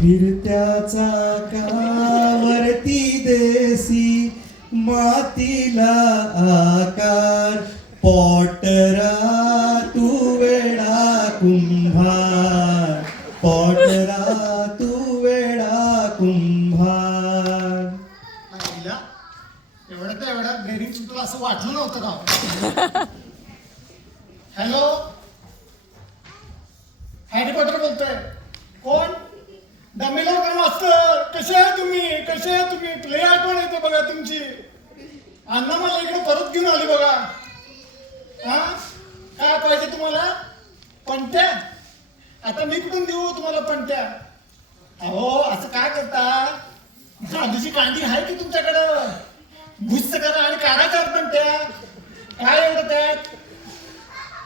फिरत्या चाकावरती देसी मातीला आकार पॉटरा तू वेडा कुंभार पॉटरा तू वेडा कुंभार. आईला एवढं डेअरिंग तुला असं वाटलं नव्हतं का? हॅलो, हॅरी पॉटर बोलतोय. कोण? डमी लवकर मास्तर. कसे आहे तुम्ही? प्ले आठवण येते बघा तुमची. अण्णा मला इकडे परत घेऊन आली बघा. हा, काय पाहिजे तुम्हाला? पंट्या? आता मी कुठून देऊ तुम्हाला पंट्या? अहो असं काय करता? जादूची कांडी आहे की तुमच्याकडं? भुस्स करा आणि काढा चार पंट्या. काय एवढं त्यात?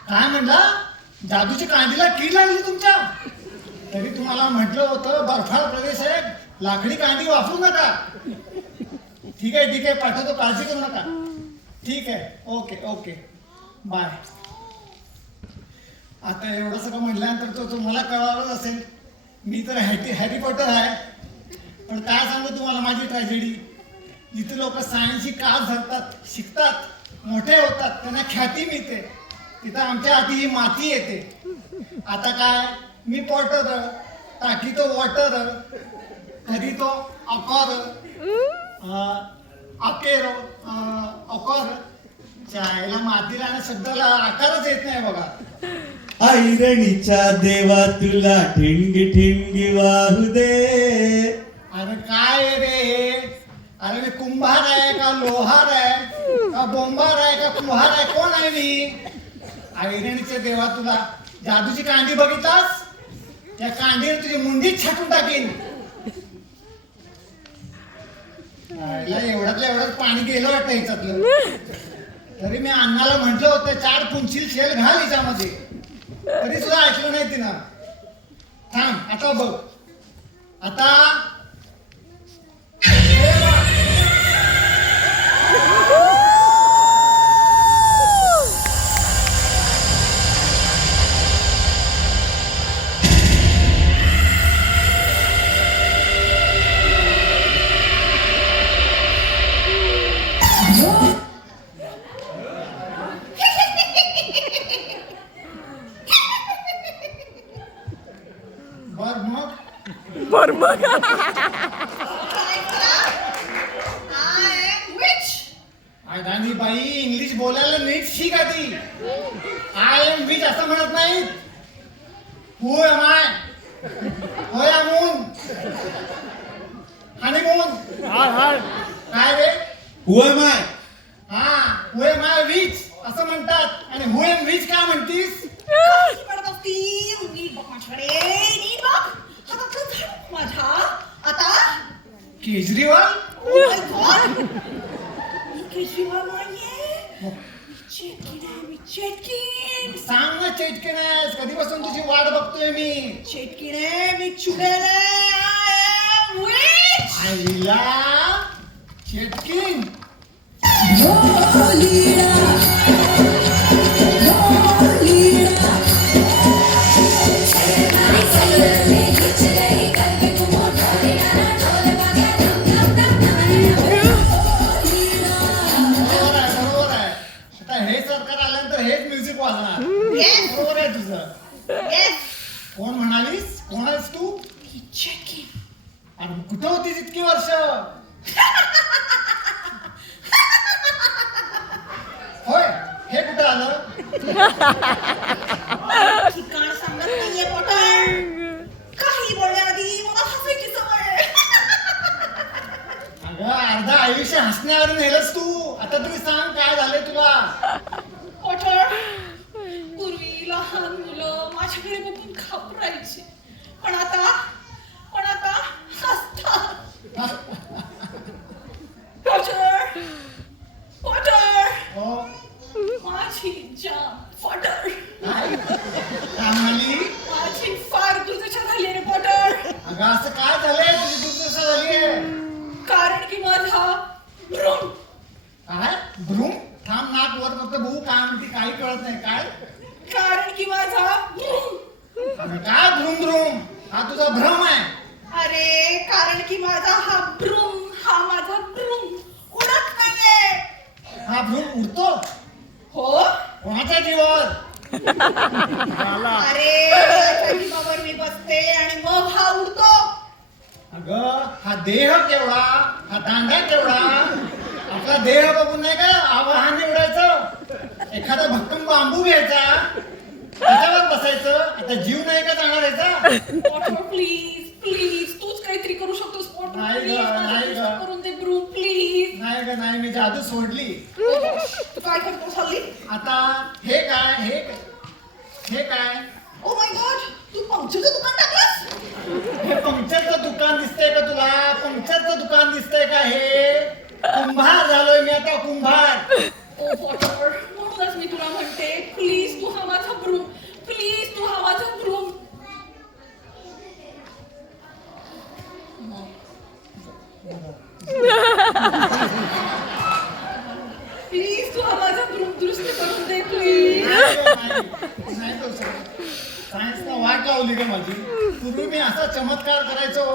काय म्हणला? जादूची कांडीला कीड लागली तुमच्या? तरी तुम्हाला म्हटलं होतं बर्फाळ प्रदेश आहे, लाकडी कांडी वापरू नका. ठीक आहे पाठवतो, काळजी करू नका. ठीक आहे, ओके बाय. आता एवढं सगळं म्हटल्यानंतर तो तुम्हाला कळावंच असेल, मी तर हॅरी पॉटर आहे. पण काय सांगू तुम्हाला माझी ट्रॅजेडी. इथे लोक सायन्सची कास धरतात, शिकतात, मोठे होतात, त्यांना ख्याती मिळते. तिथं आमच्या हाती ही माती येते. आता काय, मी पॉटर, टाकी तो वॉटर, कधी तो अकॉर, अकेर, अकॉर. चायला मातीला आणि शब्दाला आकारच येत नाही बघा. ऐरणीच्या देवा तुला ठिणगी ठिणगी वाहू दे. अरे काय रे? अरे मी कुंभार आहे का लोहार आहे का बोंबार आहे का कुहार आहे? कोण आहे मी? ऐरणीच्या देवा तुला जादूची कांडी बघितलास? त्या कांडीवर तुझी मुंडीच छाटून टाकीन. एवढ्यात पाणी गेलं वाटतं ह्याच्यातलं. तरी मी अण्णाला म्हटलं होतं 4 पुंछील शेल घाल हिच्यामध्ये, तरी सुद्धा ऐकलं नाही तिनं. थांब आता बघ. आता बर मग अडाणी बाई, इंग्लिश बोलायला नीट शिक आधी. आय एम विच असं म्हणत नाहीत. हू एम आय? होय मून, हनीमून. काय रे? हू एम आय? हा, हू एम आय विच असं म्हणतात. आणि हू एम विच काय म्हणतीस? केजरीवाल? केजरीवाल नाहीये, चेटकीन. सांग ना चेटकीन आहेस? कधीपासून तुझी वाट बघतोय मी. चेटकीन आहे, मी चुडेल आईला चेटकीन. बरोबर आहे तुझं. कोण म्हणालीस? कोण आहेस तू? अरे कुठं होतीस इतकी वर्ष? होय, हे कुठं आलं? ठिकाण सांगत नाहीये पॉटर. काही बोलण्याआधी मला हसायची सवय. अगं अर्धा आयुष्य हसण्यावर नेलंस तू. आता तरी सांग काय झालंय तुला? पॉटर, पूर्वी लहान मुलं माझ्याकडे बघून घाबरायची, पण आता हसतात. पॉटर, हो, माझी जाम पॉटर. काय म्हणाली? माझी फार दुर्दशा झाली रे पॉटर. अगं असं काय झालंय? तुझी दुर्दशा झालीये? कारण की माझा भ्रूण. काय भ्रूण? थांब, नाक वर फक्त भाऊ काय म्हणते काही कळत नाही. काय? कारण की माझा भ्रूण. अगं काय भ्रूण? हा तुझा भ्रम आहे. अरे आमच्या जीवावर. मला अरे याच्या जीवावर मी बसते आणि मग हा उडतो. अगं हा देह केवढा, हा दांडा केवढा. आपला देह बघून नाही का आवाहन निवडायचं. एखादा भक्कम बांबू घ्यायचा, त्याच्यावर बसायचं. आता जीव नाही का जाणार याचा. पॉटर प्लीज प्लीज तूच काहीतरी करू शकतोस. पॉटर नाही प्लीज गं, नाही गं. करून दे ब्रूम प्लीज. नाही ग नाही, मी जादू सोडली. तू काय करतोस हल्ली? आता हे काय, हे काय. ओ माय गॉड, तू पंक्चरचं दुकान टाकलंस? हे पंक्चरचं दुकान दिसतंय का तुला? पंक्चरचं दुकान दिसतंय का हे? कुंभार झालोय मी आता, कुंभार. ओ पॉटर, म्हणूनच मी तुला म्हणते प्लीज तू हा माझा ब्रूम, प्लीज तू हा माझा ब्रूम. प्लीज तू हा माझा ब्रूम दुरुस्त करून दे प्लीज. नाही तो सायन्सला वाट लावली का माझी. पूर्वी मी असा चमत्कार करायचो,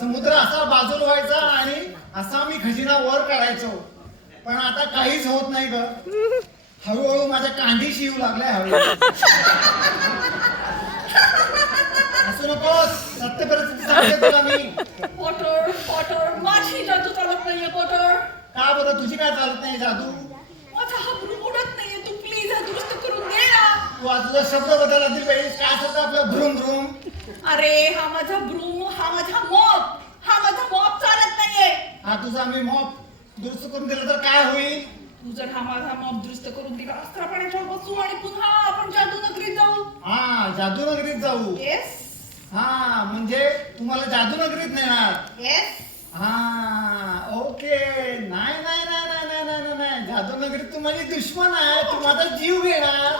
समुद्र असा बाजूला व्हायचा आणि असा मी खजिना वर काढायचो. पण आता काहीच होत नाही ग. हळूहळू माझ्या कांडी शिवू लागल्या. हळूहळू असू नकोस, सत्य परिस्थिती सांगते तुला मी. पॉटर पॉटर माझी जादू चालत नाहीये पॉटर. का बरं तुझी काय चालत नाही जादू? माझा हा ब्रूम उडत नाहीये. तू प्लीज हा दुरुस्त करून दे ना. तू आज तुझा शब्द बदलला दिल पाहिजे. काय होतं आपलं भ्रूम भ्रूम. अरे हा माझा ब्रूम, हा माझा मॉप, हा माझा मॉप चालत नाहीये. हा तुझा मी मॉप दुरुस्त करून दिला तर काय होईल? तू जर हा माझा मॉप दुरुस्त करून दिला तर आपण याच्यावर बसू आणि पुन्हा आपण जादू नगरीत जाऊ. हा जादू नगरीत जाऊ. येस हा म्हणजे तुम्हाला जादू नगरीत नेणार. येस. हा ओके. नाही नाही नाही नाही नाही नाही नाही नाही. जादू नगरीत तू माझी दुश्मन आहे. तू माझा जीव घेणार.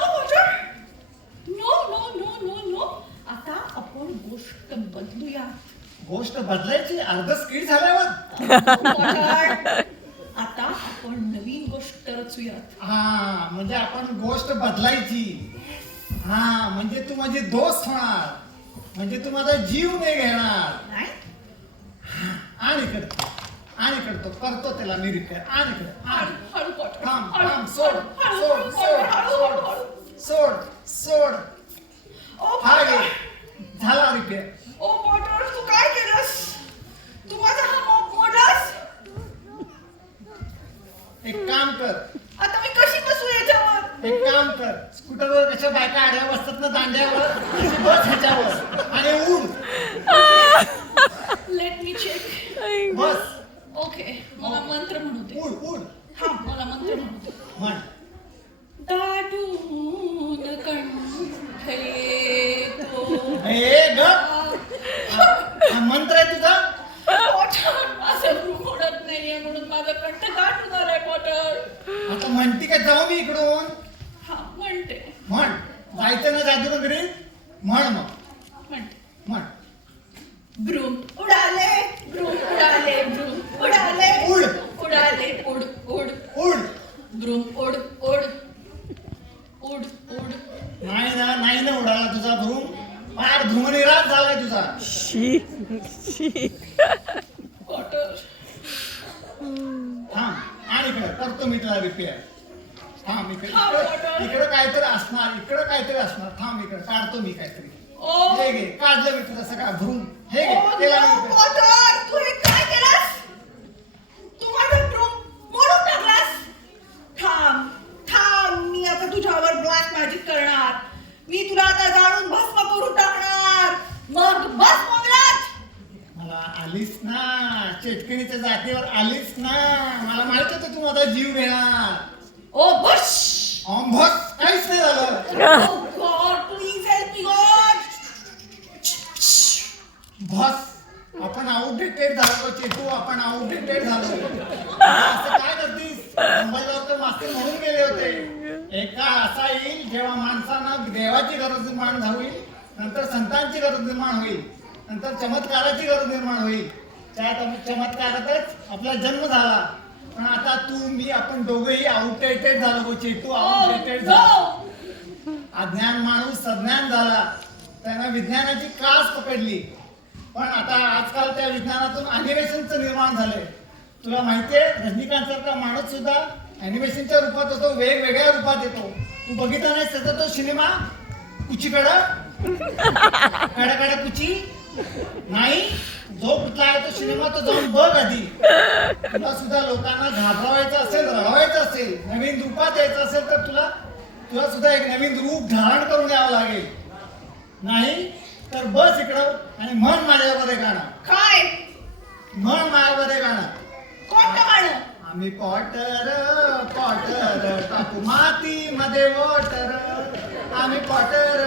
No no no no no. आता आपण गोष्ट बदलूया. गोष्ट बदलायची अर्ध स्किट झाल्यावर. पॉटर, आता आपण नवीन गोष्ट रचूयात. हा म्हणजे आपण गोष्ट बदलायची. हा म्हणजे तू माझी दोस्त होणार. म्हणजे तू माझा जीव नाही घेणार. नाही आणि करतो त्याला मी रिपेअर. आणि हळू हळू पॉटर. थांब हळू, थांब सोड हळू, सोड हळू, सोड हळू, हळू, हळू. सोड सोड. ओ हा पॉटर, घे झाला रिपेअर. ओ पॉटर तू काय केलंस? तू माझा हा मॉप मोडलास. एक काम कर, आता मी कशी बसू याच्यावर? एक काम कर. स्कूटरवर कशा बायका आड्या बसतात ना दांड्यावर, तशी बस ह्याच्यावर आणि उड. Let me check. बस ओके मला मंत्र म्हणू दे. उड उड. हा मला मंत्र म्हणू दे. म्हण. दाटून कंठे तो. हे ग हा मंत्र आहे तुझा. पॉटर माझं भ्रूण उडत नाहीये म्हणून माझं कंठ दाटून आलाय पॉटर. आता म्हणती का जाऊ मी इकडून? हा म्हणते म्हण. जायचं ना जादू नगरीत? म्हण मग म्हणते. म्हण. ब्रूम उडाले, ब्रूम उडाले, ब्रूम उडाले, उड. उडाले, उड उड. उड. ब्रूम उड उड उड उड. नाही ना उडाला तुझा भ्रूम. फार धुमनिराज झालाय तुझा. पॉटर थांब आणि इकडे करतो मी तुला रिपेअर. थांब इकडे हा, बॉटल. इकडे काहीतरी असणार. इकडे काहीतरी असणार. थांब इकडे काढतो मी काहीतरी. ओ हे घे काढलं मी तुझा सगळा भ्रूम. हे घे ओ केला नो मी repair. पॉटर तू हे काय केलंस? तू माझा ब्रूम मोडून टाकलास. थांब थांब मी आता तुझ्यावर ब्लॅक मॅजिक करणार. मी तुला आता जाळून भस्म करून टाकणार. मग बस मोगलाच. मला आलीस ना चेटकिणीच्या जातीवर आलीस ना. मला माहित होतं तू माझा जीव घेणार. ओ बस. ऑम्भस काहीच नाही झालं. Oh god please help me god. बस आपण आउटडेटेड झालो चेतू. आपण आउटडेटेड झालो. असं काय करतीस? मुंबईला मास्तर म्हणून गेले होते. एक काळ असा येईल जेव्हा माणसांना देवाची गरज निर्माण होईल, नंतर संतांची गरज निर्माण होईल, नंतर चमत्काराची गरज निर्माण होईल. त्यात चमत्कारातच आपला जन्म झाला. पण आता तू मी आपण दोघेही आउटडेटेड झालो चेतू. आउटडेटेड झालो. अज्ञान माणूस सज्ञान झाला. त्यानं विज्ञानाची कास पकडली. पण आता आजकाल त्या विज्ञानातून अॅनिमेशनचं निर्माण झालंय. तुला माहितीये रजनीकांत सारखा माणूस सुद्धा अॅनिमेशनच्या रूपात होतो, वेगवेगळ्या रूपात येतो. तू बघितला नाहीस त्याचा तो सिनेमा कुचीकडं कडा कुची नाही जो कुठला आहे तो सिनेमा तो जाऊन बघ आधी. तुला सुद्धा लोकांना घाबरवायचं असेल रडवायचं असेल नवीन रूपात यायचं असेल तर तुला सुद्धा एक नवीन रूप धारण करून यावं लागेल. नाही तर बस इकडं आणि म्हण माझ्यामध्ये गाणं. काय म्हण माझ्यामध्ये गाणं. कोणतं गाणं? आम्ही पॉटर टाकू माती मध्ये वॉटर. आम्ही पॉटर